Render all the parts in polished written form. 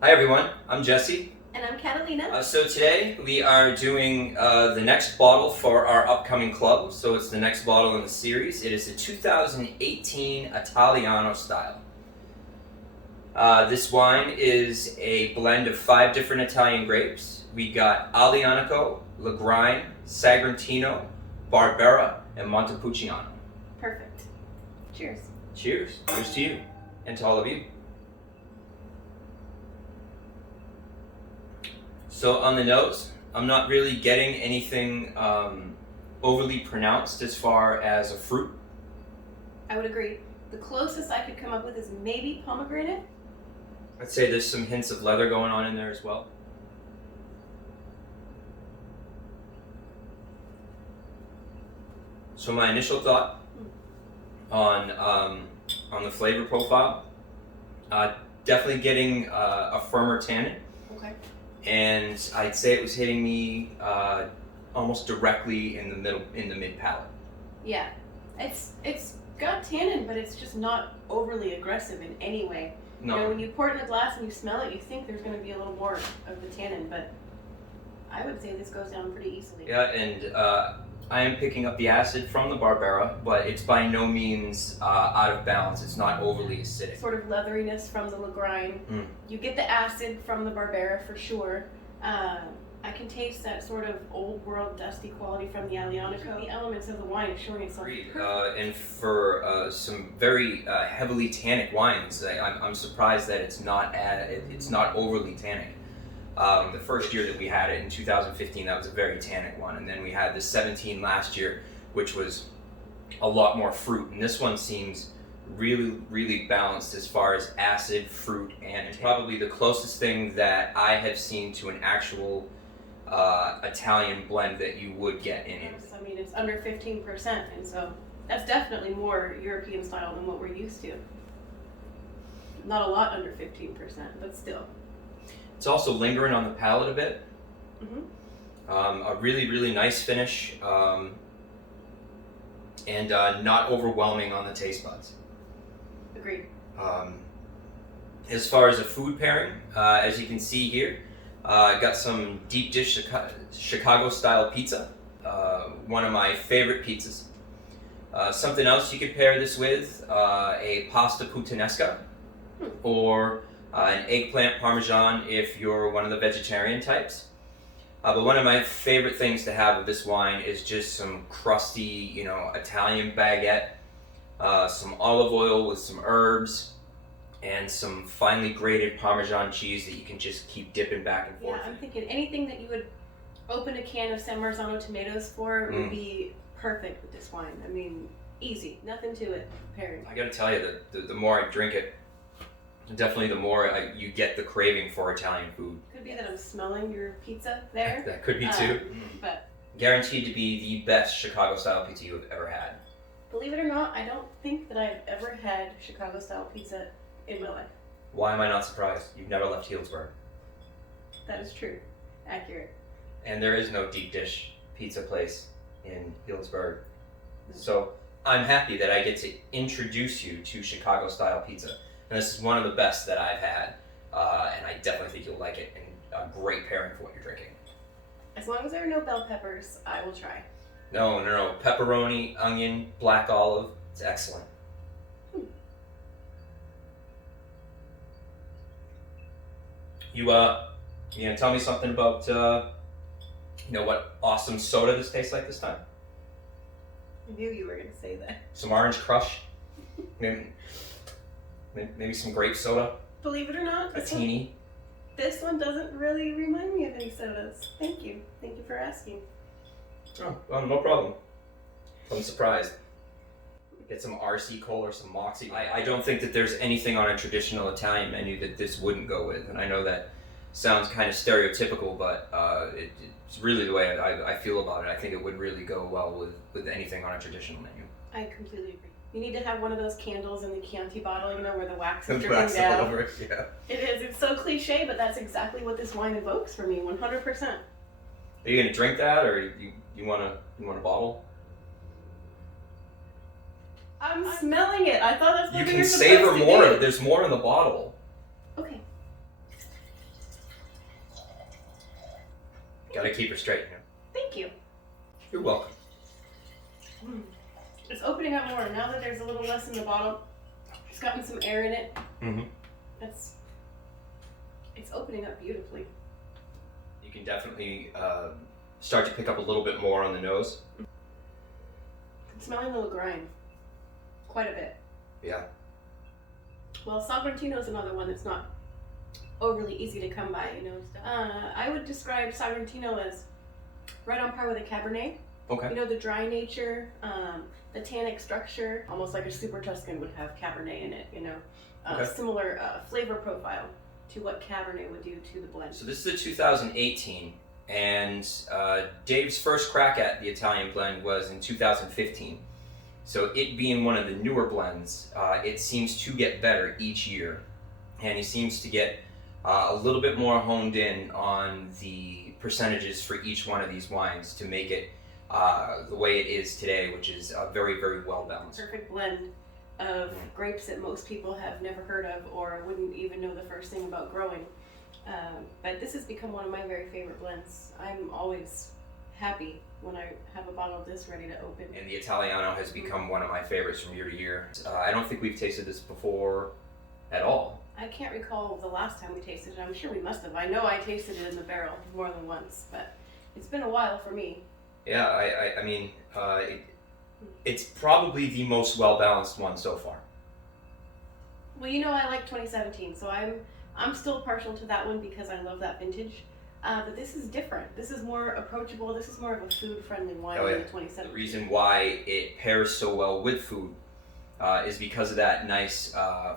Hi everyone, I'm Jesse. And I'm Catalina. So today we are doing the next bottle for our upcoming club. So it's the next bottle in the series. It is a 2018 Italiano style. This wine is a blend of 5 different Italian grapes. We got Aglianico, Lagrein, Sagrantino, Barbera, and Montepulciano. Perfect. Cheers. Cheers. Cheers to you and to all of you. So on the nose, I'm not really getting anything overly pronounced as far as a fruit. I would agree. The closest I could come up with is maybe pomegranate. I'd say there's some hints of leather going on in there as well. So my initial thought on the flavor profile, definitely getting a firmer tannin. Okay. And I'd say it was hitting me almost directly in the mid palate. Yeah, it's got tannin, but it's just not overly aggressive in any way. No. You know, when you pour it in a glass and you smell it, you think there's going to be a little more of the tannin, but I would say this goes down pretty easily. Yeah, and I am picking up the acid from the Barbera, but it's by no means out of balance. It's not overly acidic. Sort of leatheriness from the Lagrein. You get the acid from the Barbera for sure. I can taste that sort of old world dusty quality from the Aglianico. The elements of the wine is showing itself. Agreed. And for some very heavily tannic wines, I'm surprised that it's not overly tannic. The first year that we had it in 2015, that was a very tannic one, and then we had the 17 last year, which was a lot more fruit. And this one seems really balanced as far as acid, fruit, and probably the closest thing that I have seen to an actual Italian blend that you would get in it. I mean, it's under 15%, and so that's definitely more European style than what we're used to. Not a lot under 15%, but still. It's also lingering on the palate a bit. Mm-hmm. A really nice finish, and not overwhelming on the taste buds. Agreed. As far as a food pairing, as you can see here, I got some deep dish Chicago style pizza, one of my favorite pizzas. Something else you could pair this with, a pasta puttanesca, or an eggplant parmesan if you're one of the vegetarian types. But one of my favorite things to have with this wine is just some crusty, Italian baguette, some olive oil with some herbs, and some finely grated Parmesan cheese that you can just keep dipping back and forth. Yeah, I'm thinking anything that you would open a can of San Marzano tomatoes for would be perfect with this wine. I mean, easy, nothing to it pairing. I gotta tell you, the more I drink it, definitely the more you get the craving for Italian food. Could be that I'm smelling your pizza there. That could be too. But guaranteed to be the best Chicago style pizza you have ever had. Believe it or not, I don't think that I've ever had Chicago style pizza in my life. Why am I not surprised? You've never left Healdsburg. That is true. Accurate. And there is no deep dish pizza place in Healdsburg. So I'm happy that I get to introduce you to Chicago style pizza. And this is one of the best that I've had. And I definitely think you'll like it, and a great pairing for what you're drinking. As long as there are no bell peppers, I will try. No. Pepperoni, onion, black olive. It's excellent. You gonna tell me something about what awesome soda this tastes like this time? I knew you were going to say that. Some orange crush, maybe some grape soda. Believe it or not, this one doesn't really remind me of any sodas. Thank you for asking. Oh, well, no problem. I'm surprised. Get some RC Cola or some Moxie. I don't think that there's anything on a traditional Italian menu that this wouldn't go with, and I know that sounds kind of stereotypical, but it's really the way I feel about it. I think it would really go well with anything on a traditional menu. I completely agree. You need to have one of those candles in the Chianti bottle, where the wax is dripping Wax down. all over it, yeah. It is. It's so cliche, but that's exactly what this wine evokes for me, 100%. Are you gonna drink that, or you want a bottle? I'm smelling it. I thought that's what You we can were savor supposed to more. do. There's more in the bottle. Okay. Gotta keep her straight, you know. Thank you. You're welcome. It's opening up more now that there's a little less in the bottle. It's gotten some air in it. Mm-hmm. It's opening up beautifully. You can definitely start to pick up a little bit more on the nose. I'm smelling the Lagrein quite a bit. Yeah. Well, Sagrantino is another one that's not overly easy to come by, you know. I would describe Sagrantino as right on par with a Cabernet. Okay. You know, the dry nature, the tannic structure, almost like a Super Tuscan would have Cabernet in it, you know. Okay. Similar flavor profile to what Cabernet would do to the blend. So this is a 2018, and Dave's first crack at the Italian blend was in 2015. So it being one of the newer blends, it seems to get better each year, and he seems to get a little bit more honed in on the percentages for each one of these wines to make it the way it is today, which is very, very well balanced. Perfect blend of grapes that most people have never heard of or wouldn't even know the first thing about growing. But this has become one of my very favorite blends. I'm always happy when I have a bottle of this ready to open. And the Italiano has become one of my favorites from year to year. I don't think we've tasted this before at all. I can't recall the last time we tasted it. I'm sure we must have. I know I tasted it in the barrel more than once, but it's been a while for me. Yeah, I mean, it's probably the most well-balanced one so far. Well, you know I like 2017, so I'm still partial to that one because I love that vintage. But this is different. This is more approachable. This is more of a food-friendly wine than the 2017. The reason why it pairs so well with food is because of that nice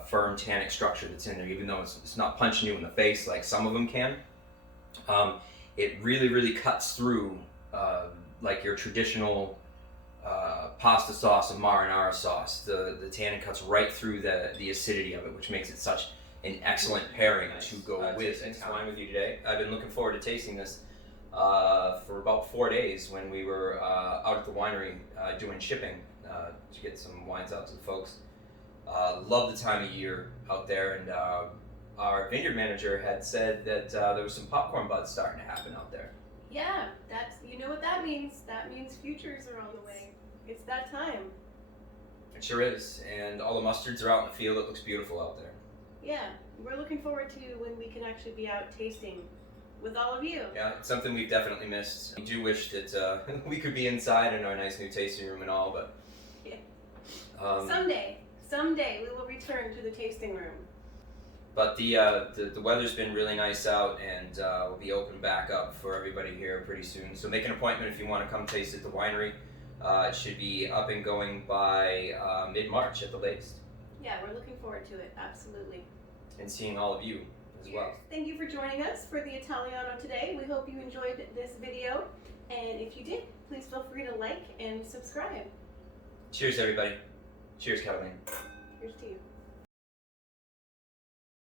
firm tannic structure that's in there. Even though it's not punching you in the face like some of them can, it really, really cuts through like your traditional pasta sauce and marinara sauce. The tannin cuts right through the acidity of it, which makes it such an excellent pairing to go with this wine with you today. I've been looking forward to tasting this for about 4 days when we were out at the winery doing shipping to get some wines out to the folks. Love the time of year out there, and our vineyard manager had said that there was some popcorn buds starting to happen out there. Yeah, you know what that means. That means futures are on the way. It's that time. It sure is, and all the mustards are out in the field. It looks beautiful out there. Yeah, we're looking forward to when we can actually be out tasting with all of you. Yeah, it's something we've definitely missed. We do wish that we could be inside in our nice new tasting room and all, but yeah. Someday we will return to the tasting room. But the weather's been really nice out, and we'll be open back up for everybody here pretty soon. So make an appointment if you want to come taste at the winery. It should be up and going by mid-March at the latest. Yeah, we're looking forward to it, absolutely. And seeing all of you as well. Thank you for joining us for the Italiano today. We hope you enjoyed this video, and if you did, please feel free to like and subscribe. Cheers, everybody. Cheers, Catalina. Here's to you.